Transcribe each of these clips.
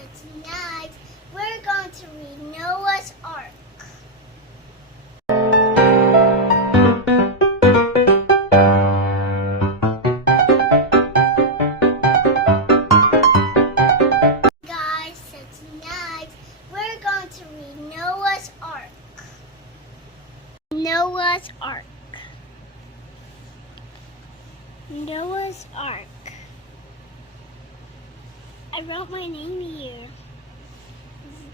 so tonight we're going to read Noah's Ark. Guys, so tonight we're going to read Noah's Ark. Noah's Ark. Noah's Ark. I wrote my name here.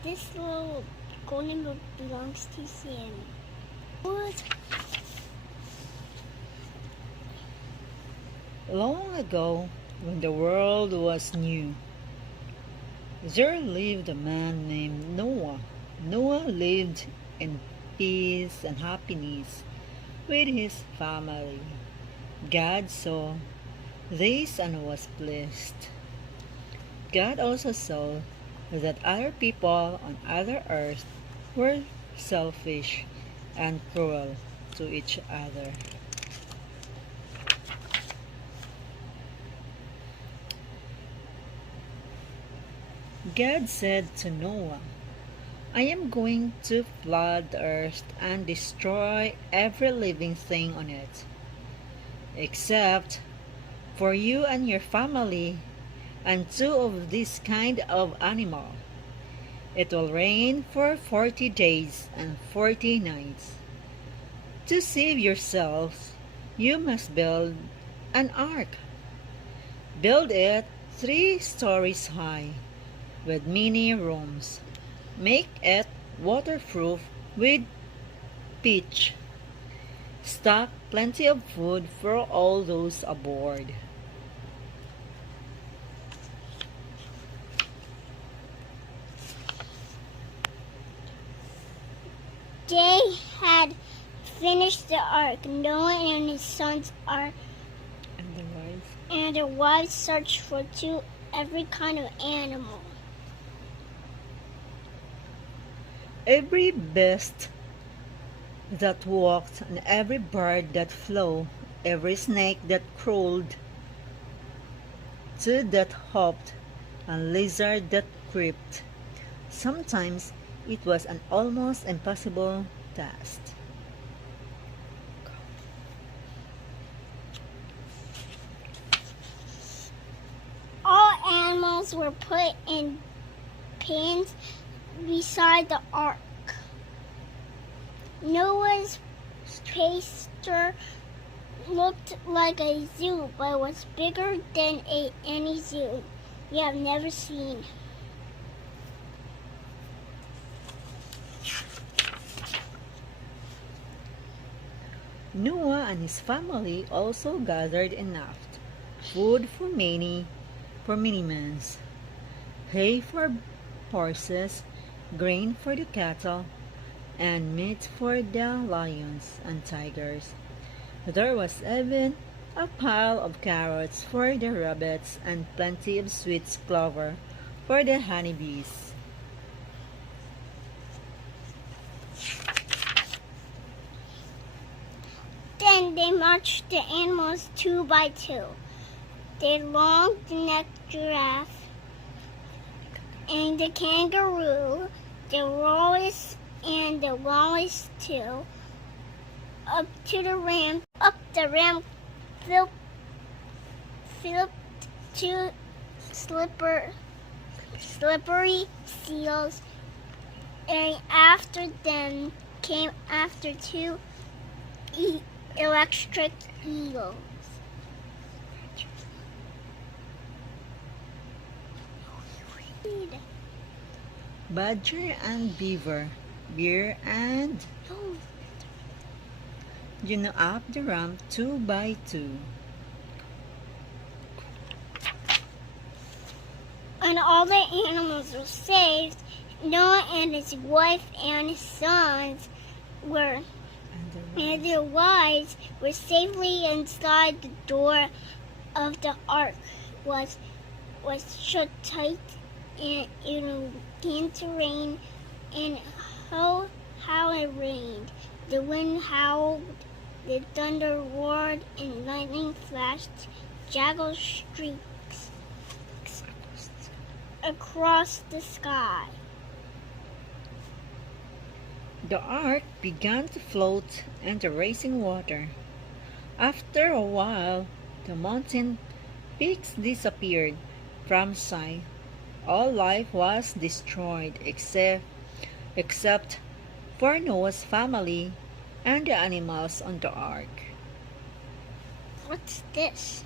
This little golden book belongs to Sam. Long ago, when the world was new, there lived a man named Noah. Noah lived in peace and happiness with his family. God saw this and was pleased. God also saw that other people on other earth were selfish and cruel to each other. God said to Noah, I am going to flood the earth and destroy every living thing on it, except for you and your family and 2 of this kind of animal. It will rain for 40 days and 40 nights. To save yourselves, you must build an ark. Build it 3 stories high, with many rooms. Make it waterproof with pitch. Stock plenty of food for all those aboard. They had finished the ark. Noah and his sons and their wives searched for every kind of animal. Every beast that walked, and every bird that flew, every snake that crawled, toad that hopped, and lizard that crept. Sometimes it was an almost impossible task. All animals were put in pens beside the ark. Noah's pasture looked like a zoo, but was bigger than any zoo you have never seen. Noah and his family also gathered enough food for many months, hay for horses, grain for the cattle, and meat for the lions and tigers. There was even a pile of carrots for the rabbits and plenty of sweet clover for the honeybees. Then they marched the animals 2 by 2. The long-necked giraffe and the kangaroo, the walrus and the walrus too, up the ramp, flipped 2 slippery seals, and after them came 2 electric eagles. Badger and beaver, bear and up the ramp 2 by 2. And all the animals were saved. Noah and his wife and his sons and their wives were safely inside. The door of the ark was shut tight, and it began to rain. And how it rained! The wind howled, the thunder roared, and lightning flashed. Jackals shrieked across the sky. The ark began to float in the racing water. After a while, the mountain peaks disappeared from sight. All life was destroyed except for Noah's family and the animals on the ark. What's this?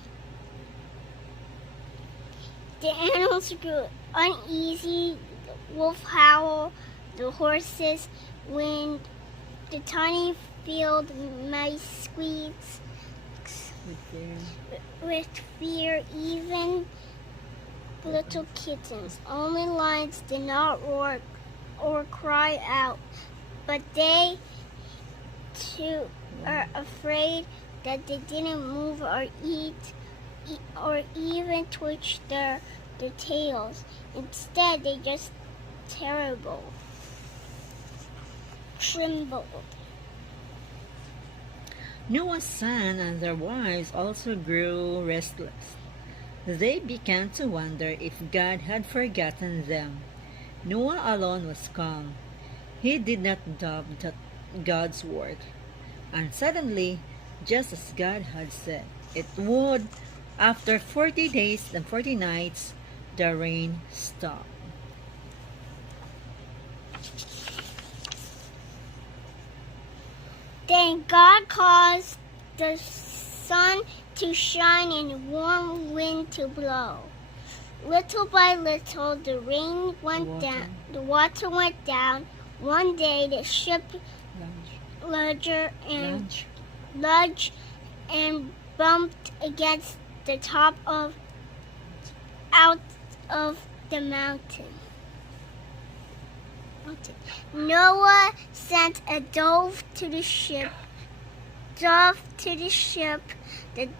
The animals grew uneasy. The wolf howled, the horses whined, the tiny field mice squeaked with fear. Even little kittens, only lions did not roar or cry out, but they too are afraid that they didn't move or eat or even twitch their tails. Instead, they just trembled. Noah's son and their wives also grew restless. They began to wonder if God had forgotten them. Noah alone was calm. He did not doubt God's word. And suddenly, just as God had said it would, after 40 days and 40 nights, the rain stopped. Then God caused the sun to shine and warm wind to blow. Little by little, the rain went down. The water went down. One day, the ship lunged and bumped against the top out of the mountain. Noah sent a dove to the ship. The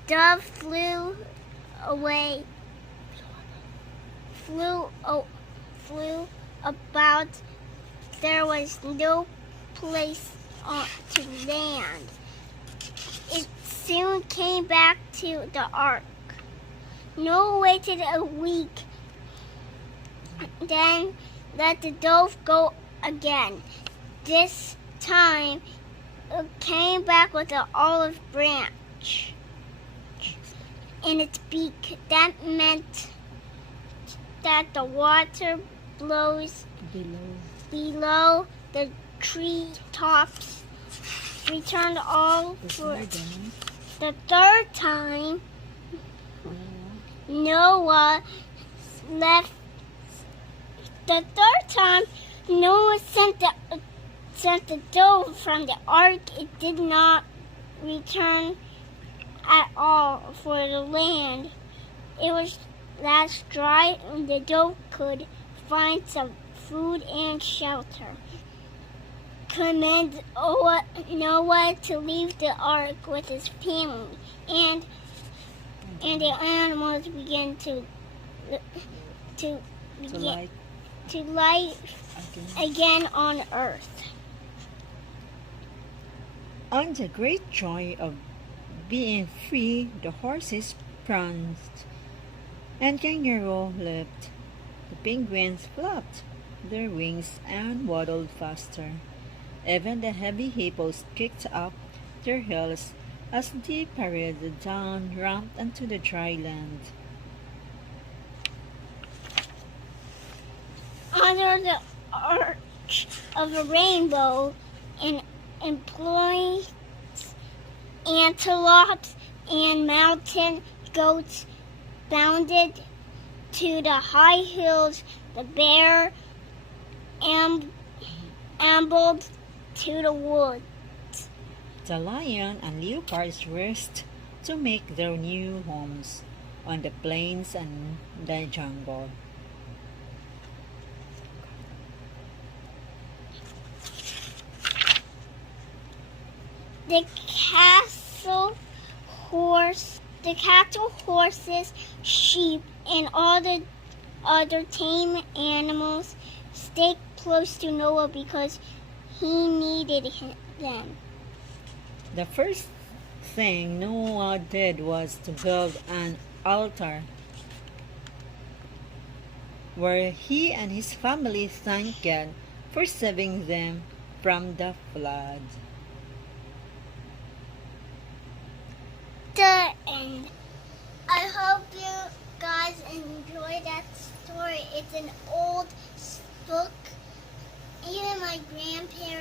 dove flew about. There was no place to land. It soon came back to the ark. Noah waited a week, then let the dove go again. This time, it came back with an olive branch in its beak. That meant that the water blows below the tree tops returned all for the third time. Noah left. The third time Noah sent the dove from the ark. It did not return at all, for the land it was last dry, and the dove could find some food and shelter. Commanded Noah to leave the ark with his family, and the animals began to life again on earth. On the great joy of being free, the horses pranced and kangaroo leaped. The penguins flapped their wings and waddled faster. Even the heavy hippos kicked up their heels as they paraded down ramp onto the dry land. Under the arch of a rainbow, and employed antelopes and mountain goats bounded to the high hills. The bear ambled to the woods. The lion and leopards raced to make their new homes on the plains and the jungle. The cattle, horses, sheep, and all the other tame animals stayed close to Noah because he needed them. The first thing Noah did was to build an altar where he and his family thanked God for saving them from the flood. The end. I hope you guys enjoyed that story. It's an old book. Even my grandparents